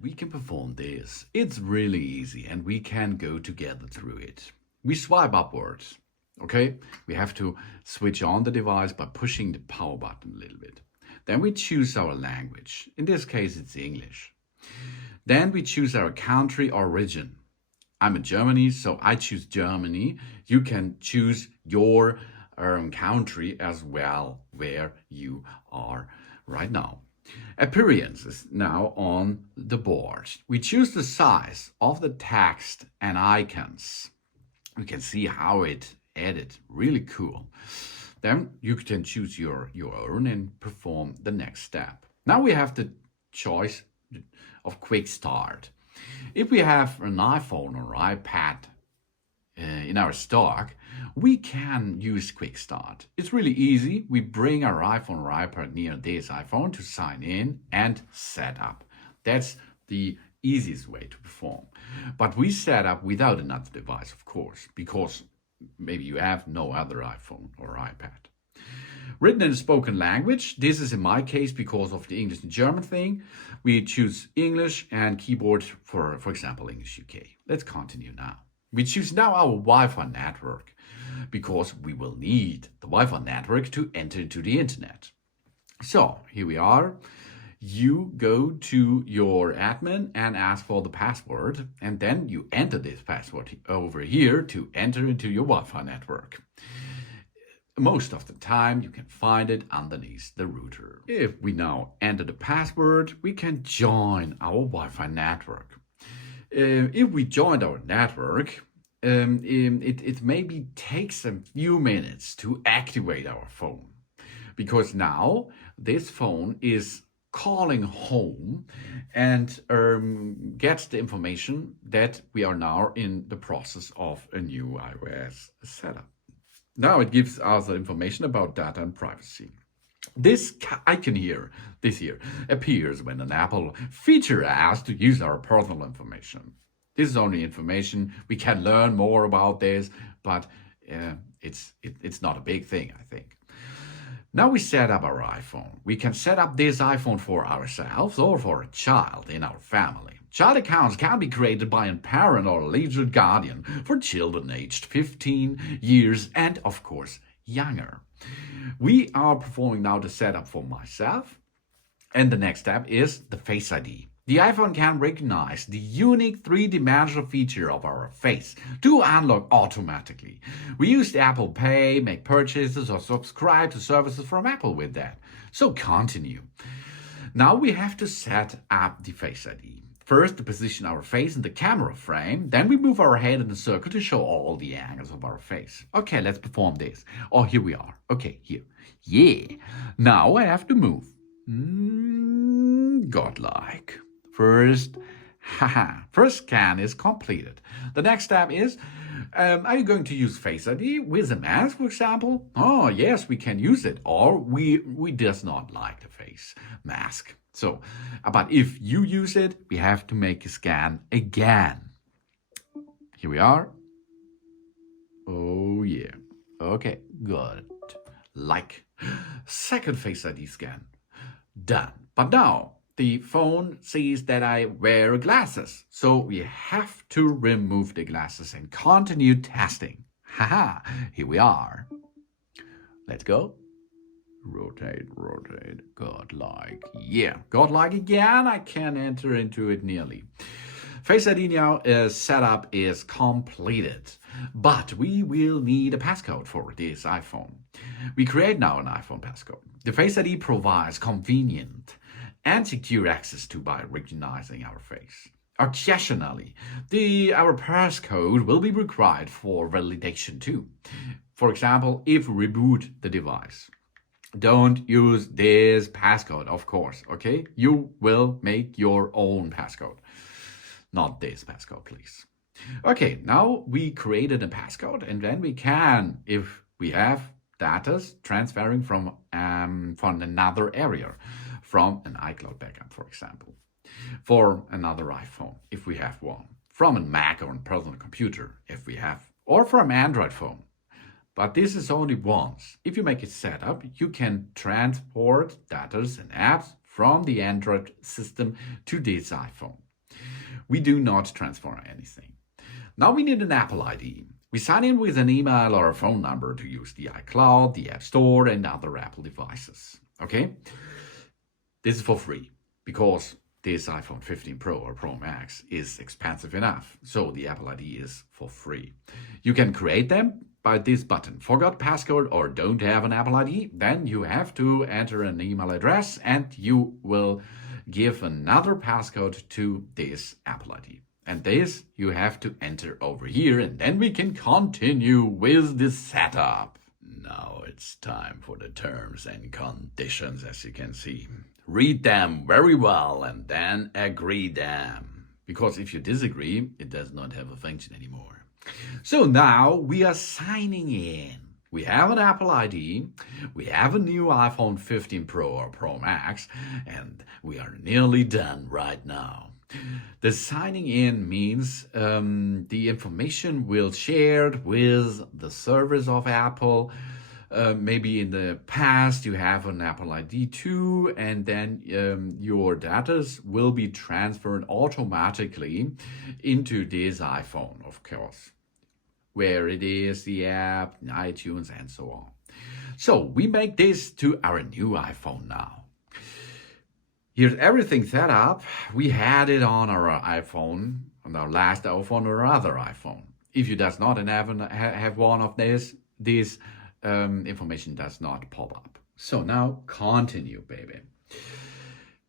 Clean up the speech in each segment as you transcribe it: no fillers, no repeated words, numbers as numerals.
We can perform this. It's really easy and we can go together through it. We swipe upwards. Okay, we have to switch on the device by pushing the power button a little bit. Then we choose our language. In this case, it's English. Then we choose our country or region. I'm in Germany, so I choose Germany. You can choose your country as well, where you are right now. Appearance is now on the board. We choose the size of the text and icons. We can see how it added. Really cool. Then you can choose your own and perform the next step. Now we have the choice of quick start. If we have an iPhone or iPad in our stock, we can use quick start. It's really easy. We bring our iPhone or iPad near this iPhone to sign in and set up. That's the easiest way to perform. But we set up without another device, of course, because maybe you have no other iPhone or iPad. Written in spoken language, this is in my case because of the English and German thing. We choose English and keyboard for example, English UK. Let's continue now. We choose now our Wi-Fi network because we will need the Wi-Fi network to enter into the internet. So here we are. You go to your admin and ask for the password, and then you enter this password over here to enter into your Wi-Fi network. Most of the time you can find it underneath the router. If we now enter the password, we can join our Wi-Fi network. If we joined our network, it maybe takes a few minutes to activate our phone, because now this phone is calling home and gets the information that we are now in the process of a new iOS setup. Now it gives us the information about data and privacy. This icon here, appears when an Apple feature asks to use our personal information. This is only information. We can learn more about this, but it's not a big thing, I think. Now we set up our iPhone. We can set up this iPhone for ourselves or for a child in our family. Child accounts can be created by a parent or a legal guardian for children aged 15 years and, of course, younger. We are performing now the setup for myself, and the next step is the Face ID. The iPhone can recognize the unique three-dimensional feature of our face to unlock automatically. We use Apple Pay, make purchases, or subscribe to services from Apple with that. So continue. Now we have to set up the Face ID. First, to position our face in the camera frame, then we move our head in a circle to show all the angles of our face. Okay, let's perform this. Oh, here we are. Okay, here. Yeah. Now I have to move. Godlike. First scan is completed. The next step is, are you going to use Face ID with a mask, for example? Oh, yes, we can use it. Or we does not like the face mask. So, but if you use it, we have to make a scan again. Here we are. Oh, yeah. Okay, good. Like. Second Face ID scan. Done. But now, the phone sees that I wear glasses. So we have to remove the glasses and continue testing. Haha, here we are. Let's go. Rotate, godlike. Yeah, godlike again. I can enter into it nearly. Face ID now setup is completed, but we will need a passcode for this iPhone. We create now an iPhone passcode. The Face ID provides convenient and secure access to by recognizing our face. Occasionally, our passcode will be required for validation too. For example, if we reboot the device. Don't use this passcode, of course, okay? You will make your own passcode. Not this passcode, please. Okay, now we created a passcode, and then we can, if we have data transferring from another area, from an iCloud backup, for example, for another iPhone, if we have one, from a Mac or a personal computer, if we have, or from an Android phone. But this is only once. If you make it set up, you can transport data and apps from the Android system to this iPhone. We do not transfer anything. Now we need an Apple ID. We sign in with an email or a phone number to use the iCloud, the App Store, and other Apple devices. Okay? This is for free because this iPhone 15 Pro or Pro Max is expensive enough. So the Apple ID is for free. You can create them by this button. Forgot passcode or don't have an Apple ID? Then you have to enter an email address and you will give another passcode to this Apple ID. And this you have to enter over here, and then we can continue with the setup. Now it's time for the terms and conditions, as you can see. Read them very well and then agree them. Because if you disagree, it does not have a function anymore. So now we are signing in. We have an Apple ID, we have a new iPhone 15 Pro or Pro Max, and we are nearly done right now. The signing in means the information will shared with the servers of Apple. Maybe in the past you have an Apple ID too, and then your data will be transferred automatically into this iPhone, of course, where it is, the app, iTunes, and so on. So we make this to our new iPhone now. Here's everything set up. We had it on our iPhone, on our last iPhone or other iPhone. If you does not have one of this information does not pop up. So now continue, baby.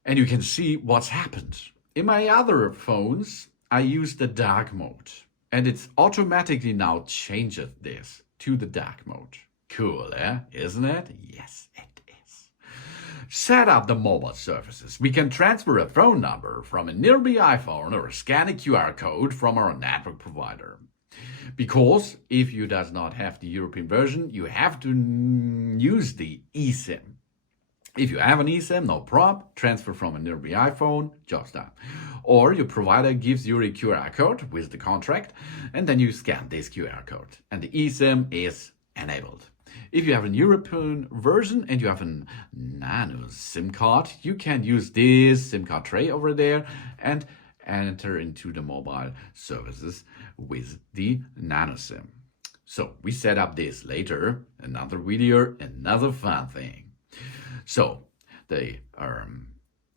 And you can see what's happened. In my other phones, I use the dark mode. And it's automatically now changes this to the dark mode. Cool, isn't it? Yes, it is. Set up the mobile services. We can transfer a phone number from a nearby iPhone or scan a QR code from our network provider. Because if you does not have the European version, you have to use the eSIM. If you have an eSIM, no problem, transfer from a nearby iPhone, job's done. Or your provider gives you a QR code with the contract, and then you scan this QR code, and the eSIM is enabled. If you have a European version and you have a nano SIM card, you can use this SIM card tray over there and enter into the mobile services with the nano SIM. So we set up this later, another video, another fun thing. So the iPhone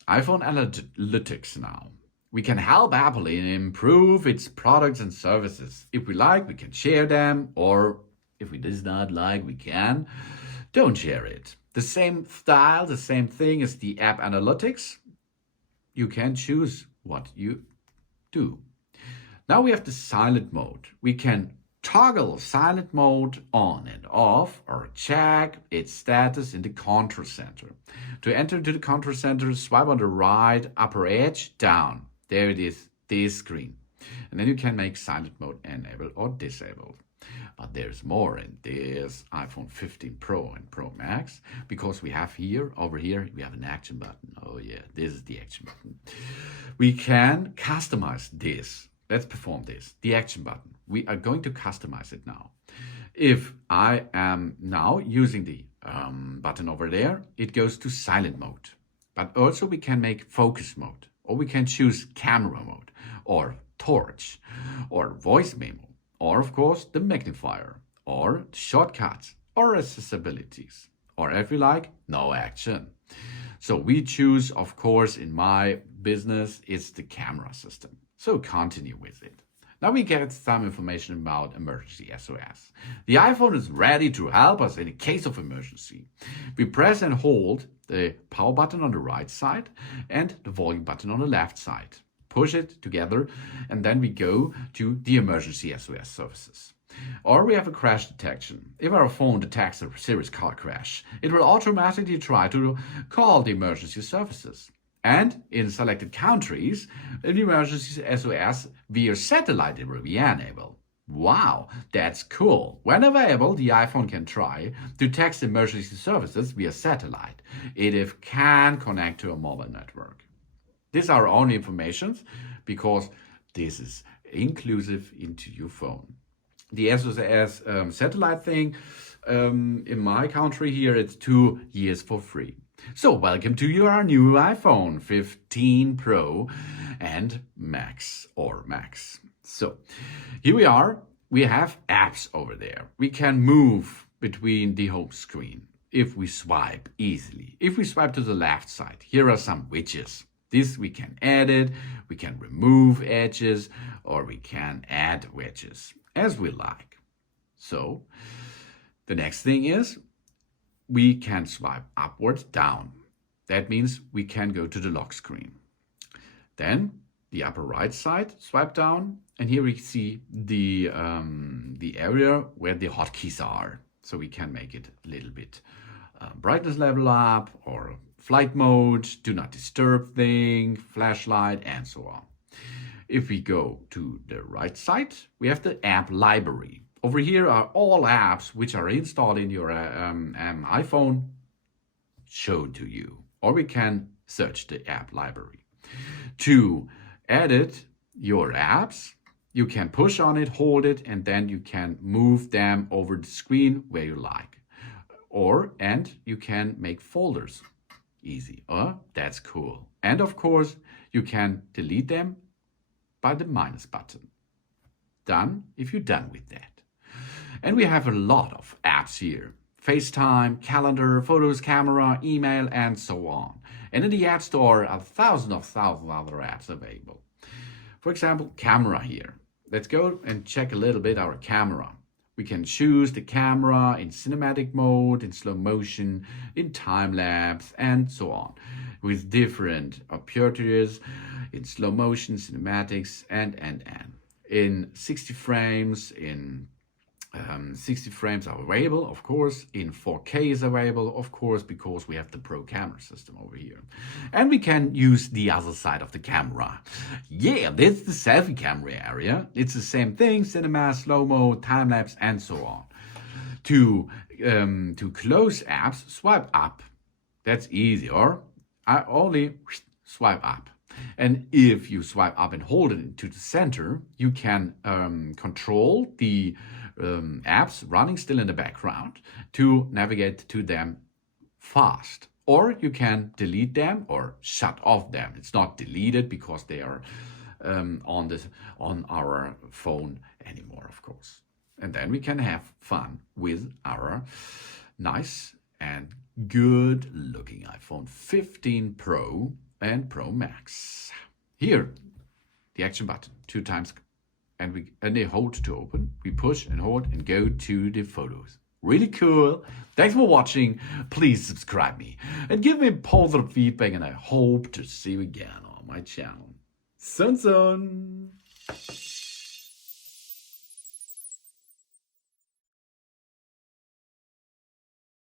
Analytics now. We can help Apple improve its products and services. If we like, we can share them, or if we does not like, we can don't share it. The same style, the same thing as the app analytics. You can choose what you do. Now we have the silent mode. We can toggle silent mode on and off or check its status in the control center. To enter to the control center, swipe on the right upper edge down. There it is, this screen. And then you can make silent mode enabled or disabled. But there's more in this iPhone 15 Pro and Pro Max, because we have over here, we have an action button. Oh yeah, this is the action button. We can customize this. Let's perform this, the action button. We are going to customize it now. If I am now using the button over there, it goes to silent mode. But also we can make focus mode, or we can choose camera mode, or torch, or voice memo, or of course the magnifier, or shortcuts, or accessibilities, or if you like, no action. So we choose, of course, in my business, it's the camera system. So continue with it. Now we get some information about emergency SOS. The iPhone is ready to help us in a case of emergency. We press and hold the power button on the right side and the volume button on the left side. Push it together, and then we go to the emergency SOS services. Or we have a crash detection. If our phone detects a serious car crash, it will automatically try to call the emergency services. And in selected countries, the emergency SOS via satellite will be enabled. Wow, that's cool. When available, the iPhone can try to text emergency services via satellite. It can connect to a mobile network. These are only informations because this is inclusive into your phone. The SOS satellite thing, in my country here, it's 2 years for free. So welcome to your new iPhone 15 Pro and Max or Max. So here we are. We have apps over there. We can move between the home screen if we swipe easily. If we swipe to the left side, here are some widgets. This we can edit, we can remove edges, or we can add wedges as we like. So the next thing is we can swipe upward down. That means we can go to the lock screen. Then the upper right side, swipe down, and here we see the area where the hotkeys are. So we can make it a little bit brightness level up, or flight mode, do not disturb thing, flashlight, and so on. If we go to the right side, we have the app library. Over here are all apps which are installed in your iPhone shown to you. Or we can search the app library. To edit your apps, you can push on it, hold it, and then you can move them over the screen where you like. And you can make folders. Easy. That's cool. And of course, you can delete them by the minus button. Done if you're done with that. And we have a lot of apps here. FaceTime, calendar, photos, camera, email, and so on. And in the App Store are thousands of other apps available. For example, camera here. Let's go and check a little bit our camera. We can choose the camera in cinematic mode, in slow motion, in time lapse, and so on, with different apertures, in slow motion, cinematics, and. In 60 frames, 60 frames are available, of course. In 4K is available, of course, because we have the Pro camera system over here. And we can use the other side of the camera. Yeah, that's the selfie camera area. It's the same thing, cinema, slow-mo, time-lapse, and so on. To close apps, swipe up. That's easy, or I only swipe up. And if you swipe up and hold it into the center, you can control the apps running still in the background to navigate to them fast. Or you can delete them or shut off them. It's not deleted because they are on our phone anymore, of course. And then we can have fun with our nice and good looking iPhone 15 Pro and Pro Max. Here, the action button 2 times, and they hold to open. We push and hold and go to the photos. Really cool. Thanks for watching. Please subscribe me and give me positive feedback, and I hope to see you again on my channel. Soon.